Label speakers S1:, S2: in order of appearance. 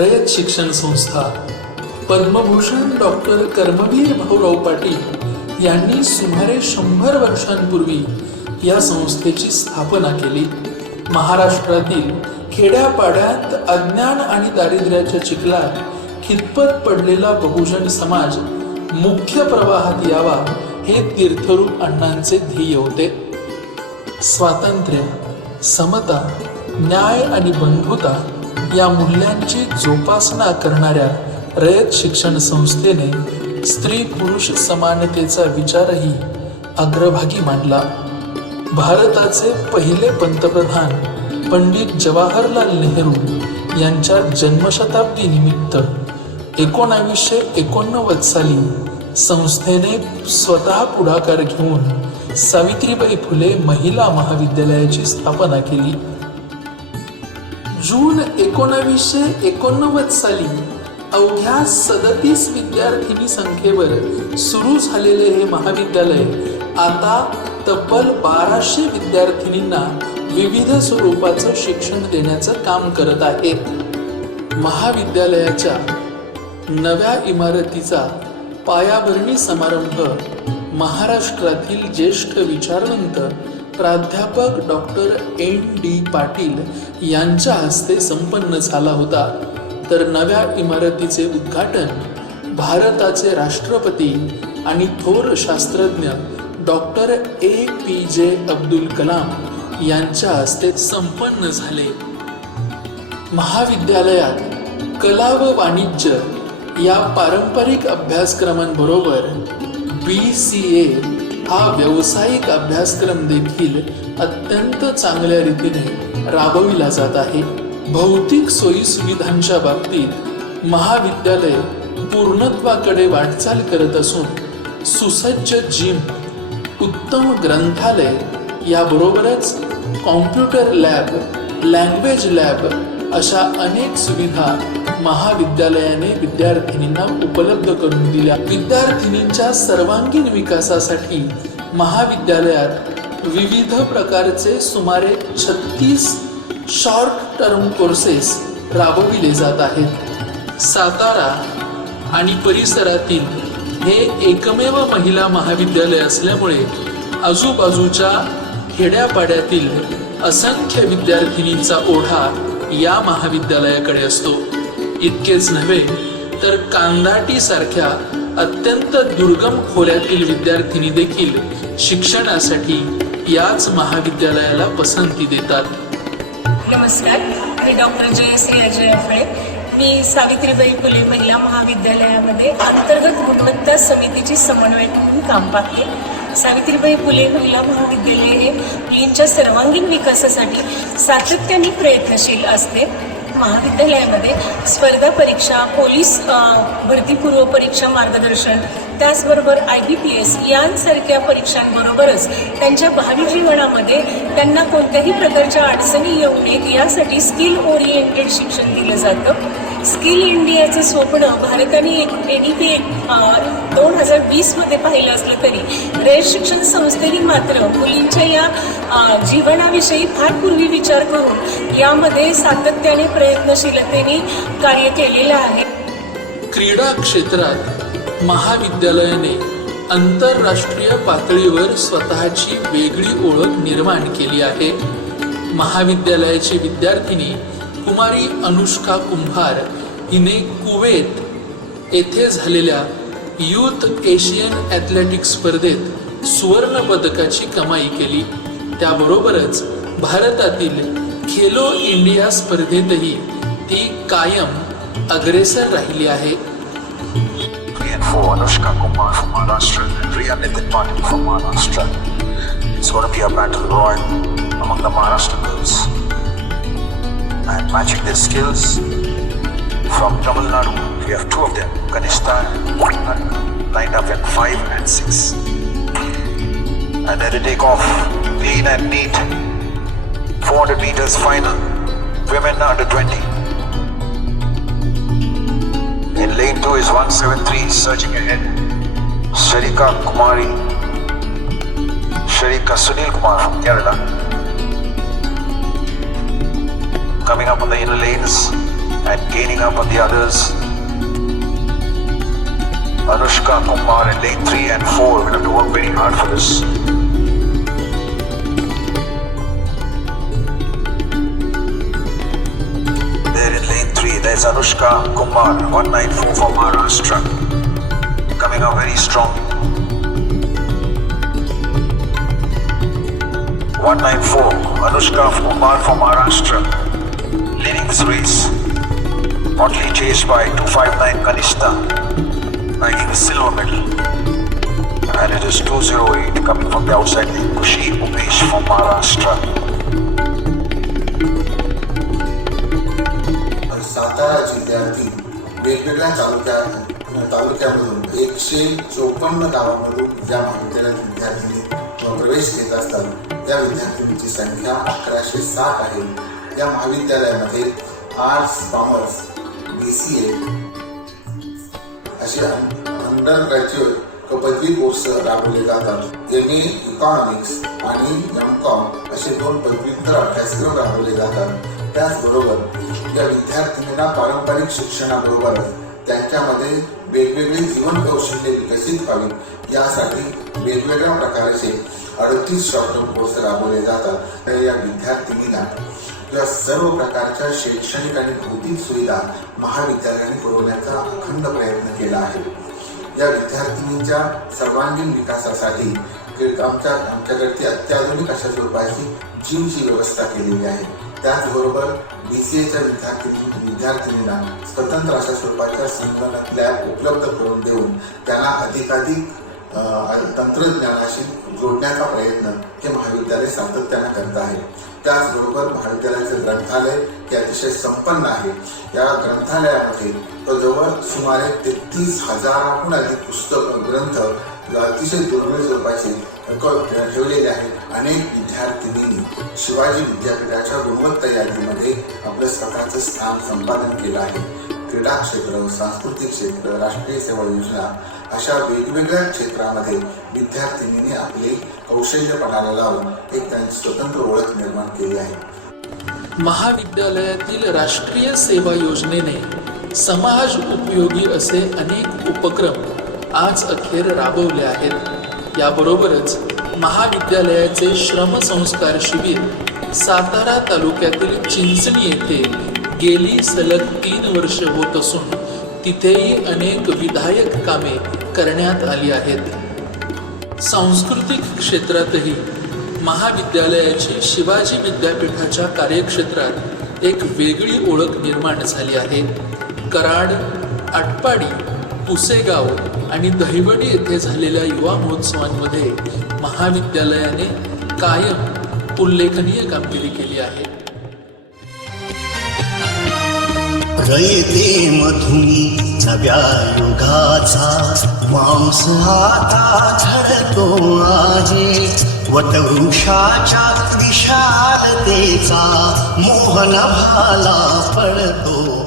S1: रयत Shikshan Sanstha Padma Bhushan doctor Karmaveer Bhaurao Patil यांनी सुमारे शंभर वर्षांपूर्वी या संस्थेची स्थापना केली. महाराष्ट्रातील खेड्यापाड्यात अज्ञान आणि दारिद्र्याच्या चिखलात खितपत पडलेला बहुजन समाज मुख्य प्रवाहात यावा हे तीर्थरूप अण्णांचे ध्येय होते. स्वातंत्र्य समता न्याय आणि बंधुता या मूल्यांची जोपासना करणाऱ्या रयत शिक्षण संस्थेने स्त्री पुरुष समानतेचा विचारही अग्रभागी मांडला. भारताचे पहिले पंतप्रधान पंडित जवाहरलाल नेहरू यांच्या जन्मशताब्दी निमित्त एकोणावीसशे एकोणनव्वद साली संस्थेने स्वतः पुढाकार घेऊन सावित्रीबाई फुले महिला महाविद्यालयाची स्थापना केली. जून एकोणावीसशे एकोणनव्वद साली अवघ्या सदतीस विद्यार्थिनी संख्येवर सुरू झालेले हे महाविद्यालय आता तब्बल बाराशे विद्यार्थिनींना विविध स्वरूपाचं शिक्षण देण्याचं काम करत आहे. महाविद्यालयाच्या नव्या इमारतीचा पायाभरणी समारंभ महाराष्ट्रातील ज्येष्ठ विचारवंत प्राध्यापक डॉक्टर एन डी पाटील यांच्या हस्ते संपन्न झाला होता. तर नव्या इमारतीचे उद्घाटन भारताचे राष्ट्रपती आणि थोर शास्त्रज्ञ डॉक्टर ए पी जे अब्दुल कलाम यांच्या हस्ते संपन्न झाले. महाविद्यालयात कला व वाणिज्य या पारंपरिक अभ्यासक्रमांबरोबर बी सी ए हा व्यावसायिक अभ्यासक्रम देखील अत्यंत चांगल्या रीतीने राबविला जात आहे. भौतिक सोयी सुविधांच्या बाबतीत महाविद्यालय पूर्णत्वाकडे वाटचाल करत असून सुसज्ज जिम उत्तम ग्रंथालय याबरोबरच कॉम्प्युटर लॅब लँग्वेज लॅब अशा अनेक सुविधा महाविद्यालयाने विद्यार्थिनींना उपलब्ध करून दिल्या. विद्यार्थिनींच्या सर्वांगीण विकासासाठी महाविद्यालयात विविध प्रकारचे सुमारे छत्तीस शॉर्ट टर्म कोर्सेस राबविले जात आहेत. सातारा आणि परिसरातील हे एकमेव महिला महाविद्यालय असल्यामुळे आजूबाजूच्या खेड्यापाड्यातील असंख्य विद्यार्थिनींचा ओढा या महाविद्यालयाकडे असतो. इतकेच नव्हे तर कांदाटी सारख्या अत्यंत दुर्गम खोऱ्यातील विद्यार्थिनी देखील शिक्षणासाठी याच महाविद्यालयाला पसंती देतात.
S2: नमस्कार मी डॉक्टर जयश्री अजय अफळे मी सावित्रीबाई फुले महिला महाविद्यालयामध्ये अंतर्गत गुणवत्ता समितीची समन्वयक म्हणून काम पाहते. सावित्रीबाई फुले महिला महाविद्यालय हे मुलींच्या सर्वांगीण विकासासाठी सातत्याने प्रयत्नशील असते. महाविद्यालयामध्ये स्पर्धा परीक्षा पोलीस भरतीपूर्व परीक्षा मार्गदर्शन त्याचबरोबर आय बी पी एस यांसारख्या परीक्षांबरोबरच त्यांच्या भावी जीवनामध्ये त्यांना कोणत्याही प्रकारच्या अडचणी येऊ नयेत यासाठी स्किल ओरिएंटेड शिक्षण दिलं जातं. स्किल इंडियाचं स्वप्न भारताने एक एनिपी दोन हजार वीसमध्ये पाहिलं असलं तरी रेड शिक्षण संस्थेने मात्र मुलींच्या या जीवनाविषयी फार पूर्वी विचार करून यामध्ये सातत्याने प्रयत्नशीलतेने कार्य केलेलं आहे.
S1: क्रीडा क्षेत्रात महाविद्यालयाने आंतरराष्ट्रीय पातळीवर स्वतःची वेगळी ओळख निर्माण केली आहे. महाविद्यालयाची विद्यार्थिनी कुमारी अनुष्का कुंभार हिने कुवेत येथे झालेल्या यूथ एशियन ॲथलेटिक स्पर्धेत सुवर्ण पदकाची कमाई केली त्याबरोबरच भारतातील खेलो इंडिया स्पर्धेतही ती कायम अग्रेसर राहिली आहे
S3: Rhea Nitin Patil from Maharashtra. It's going to be a battle royal among. And matching their skills from Tamil Nadu, we have two of them, Kanishta and lined up in five and six. And then to take off clean and neat. 400 meters final, women under 20. In lane 2 is 173 surging ahead. Sharika Kumari. Sharika Sunil Kumar from Kerala. Coming up on the inner lanes and gaining up on the others. Anushka Kumar in lane 3 and 4 will have to work very hard for this. There in lane 3, there's Anushka Kumar, 194 for Maharashtra. Coming up very strong. 194, Anushka Kumar from Maharashtra, leading this race. Hotly chased by 259 Kanishta, bagging the silver medal. And it is 208 coming from the outside lane, Kushi Umesh from Maharashtra.
S4: Satara जिल्ह्यातील वेगवेगळ्या तालुक्या तालुक्यामधून एकशे चोपन्न गावांमधून ज्या महाविद्यालयात विद्यार्थ्यांनी प्रवेश घेत असतात त्या विद्यार्थ्यांची संख्या अकराशे साठ आहे या महाविद्यालयामध्ये arts commerce B C A असे अंडर ग्रॅज्युएट व पदवी कोर्स राबवले जातात. एम ए इकॉनॉमिक्स आणि एम कॉम असे दोन पदव्युत्तर अभ्यासक्रम राबवले जातात. त्याचबरोबर या विद्यार्थिनींना पारंपरिक शिक्षणाबरोबरच त्यांच्यामध्ये वेगवेगळे जीवन कौशल्य विकसित व्हावीत यासाठी वेगवेगळ्या प्रकारचे अडतीस शॉर्ट कोर्स राबवले जातात. तर या विद्यार्थिनींना या सर्व प्रकारच्या शैक्षणिक आणि भौतिक सुविधा महाविद्यालयाने पुरवण्याचा अखंड प्रयत्न केला आहे. या विद्यार्थिनींच्या सर्वांगीण विकासासाठी आमच्या आमच्याकडची अत्याधुनिक अशा स्वरूपाची जिमची व्यवस्था केलेली आहे. त्याचबरोबर बी सी एच्या विद्यार्थी विद्यार्थिनींना स्वतंत्र अशा स्वरूपाच्या संगणक लॅब उपलब्ध करून देऊन त्यांना अधिकाधिक तंत्रज्ञानाशी जोडण्याचा प्रयत्न हे महाविद्यालय सातत्याने करत आहे. त्याचबरोबर महाविद्यालयाचे ग्रंथालय हे अतिशय संपन्न आहे. या ग्रंथालयामध्ये जवळ सुमारे तेहतीस हजाराहून अधिक पुस्तक ग्रंथ अतिशय दुर्मिळ स्वरूपाचे ठेवलेले आहेत. अनेक विद्यार्थिनींनी शिवाजी विद्यापीठाच्या गुणवत्ता यादीमध्ये आपलं स्वतःचं स्थान संपादन केलं आहे. क्रीडा क्षेत्र सांस्कृतिक क्षेत्र राष्ट्रीय सेवा योजना अशा वेगवेगळ्या क्षेत्रामध्ये विद्यार्थिनींनी आपले कौशल्य पणाला लावून एक त्यांची स्वतंत्र ओळख निर्माण केली आहे.
S1: महाविद्यालयातील राष्ट्रीय सेवा योजनेने समाज उपयोगी असे अनेक उपक्रम आज अखेर राबवले आहेत. याबरोबरच महाविद्यालयाचे श्रमसंस्कार शिबिर सातारा तालुक्यातील चिंचणी येथे गेली सलग तीन वर्ष होत असून तिथेही अनेक विधायक कामे करण्यात आली आहेत. सांस्कृतिक क्षेत्रातही महाविद्यालयाची शिवाजी विद्यापीठाच्या कार्यक्षेत्रात एक वेगळी ओळख निर्माण झाली आहे. कराड आटपाडी पुसेगाव आणि दहिवडी येथे झालेल्या युवा महोत्सवांमध्ये महाविद्यालयाने कायम उल्लेखनीय कामगिरी केली आहे.
S5: रयते मधुनी नव्या युगाचा. मांस आता झडतो आहे. वटवृक्षाच्या विशालतेचा मोहन भाला पडतो.